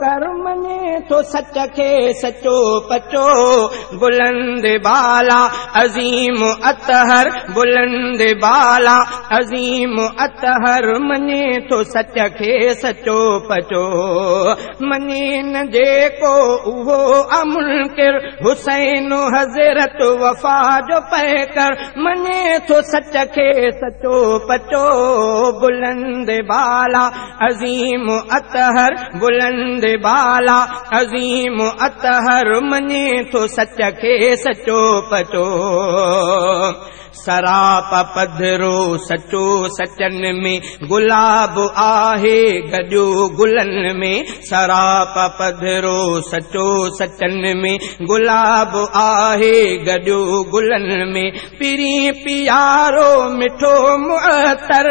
कर मने तो सच के सचो पचो बुलंद बाला अजीम अतहर बुलंद बाला अजीम अतहर मने तो सच के सचो पचो मने न जेको उहो अमुनकिर हुसैन हज़रत वफा जो पैकर मने तो सच के सचो पचो बुलंद बाला अजीम अतहर बुलंद बाला अजीम अतहर मने तो सच के सचो पचो सराप पधरो सचो सचन में गुलाब आहे गजो गुलन में सराप पधरो सचो सचन में गुलाब आहे गजो गुलन में पिरी पियारो मिठो मुअतर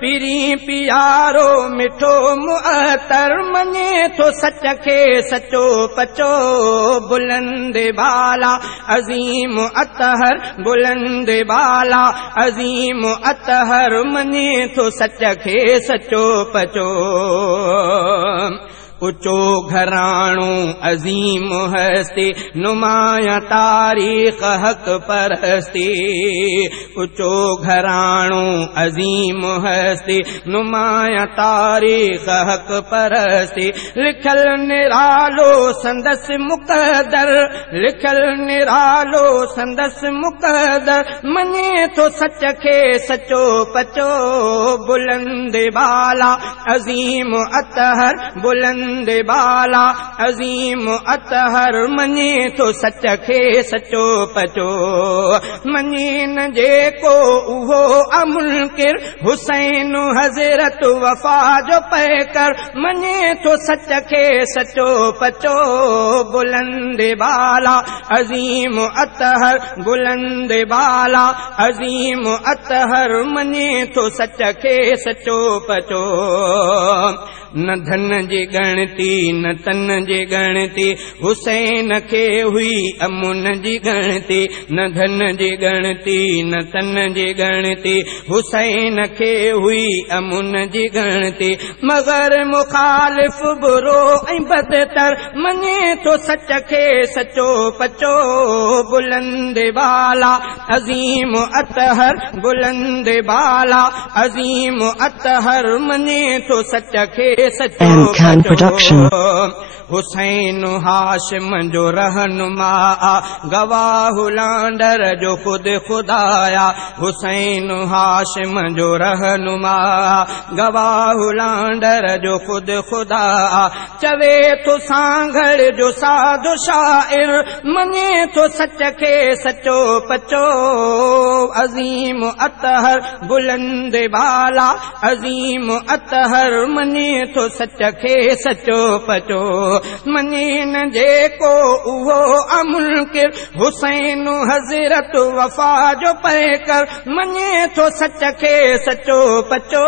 पिरी पियारो मिठो मुअतर मने तो सच के सचो पचो बुलंद बाला अजीम अतहर बुलंद बाला अजीम अतहर मने तो सच के सचो पचो उचो घराणो अजीम हस्ती नुमाया तारीख हक परस्ती उचो घराणो अजीम हस्ती नुमाया तारीख हक परस्ती लिखल निरालो संदस मुकदर लिखल निरालो संदस मुकदर मने तो सच के सचो पचो बुलंद बाला अजीम अतहर बुलंद बाला अजीम अतहर मने तो सच के सचो पचो मने न जेको उहो अमुनकिर हुसैन हज़रत वफा जो पैकर मने तो सच के सचो पचो बुलंद बाला अजीम अतहर बुलंद बाला अजीम अतहर मने तो सच के सचो पचो न धन जी गणती न तन जी गणती हुसैन के हुई अमुन जी गणती न धन जी गणती न तन जी गणती हुसैन के हुई अमुन जी गणती मगर मुखालिफ बुरो ऐं बदतर मने तो सच के सचो पचो बुलंद बाला अजीम अतहर बुलंद बाला अजीम अतहर मने तो सच के सचो पचो हुसैन हाशिम जो रहनुमा गवाह लांडर जो खुद खुदाया हुसैन हाशिम जो रहनुमा गवाह लांडर जो खुद खुदा चवे तो सांगड़ जो साधु शायर मने तो सच के सचो पचो अजीम अतहर बुलंद बाला अजीम अतहर मने तो सच के सचो पचो मने न जेको उहो अमुनकिर हुसैन हज़रत वफा जो पैकर मने तो सच के सचो पचो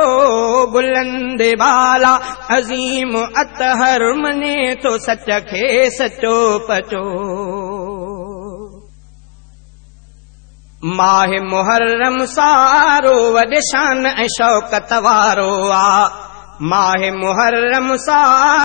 बुलंद बाला अजीम अतहर मने तो सच के सचो पचो माह मुहर्रम सारो वॾे शान ऐं शौक़त वारो आ माह मुहर्रम सारो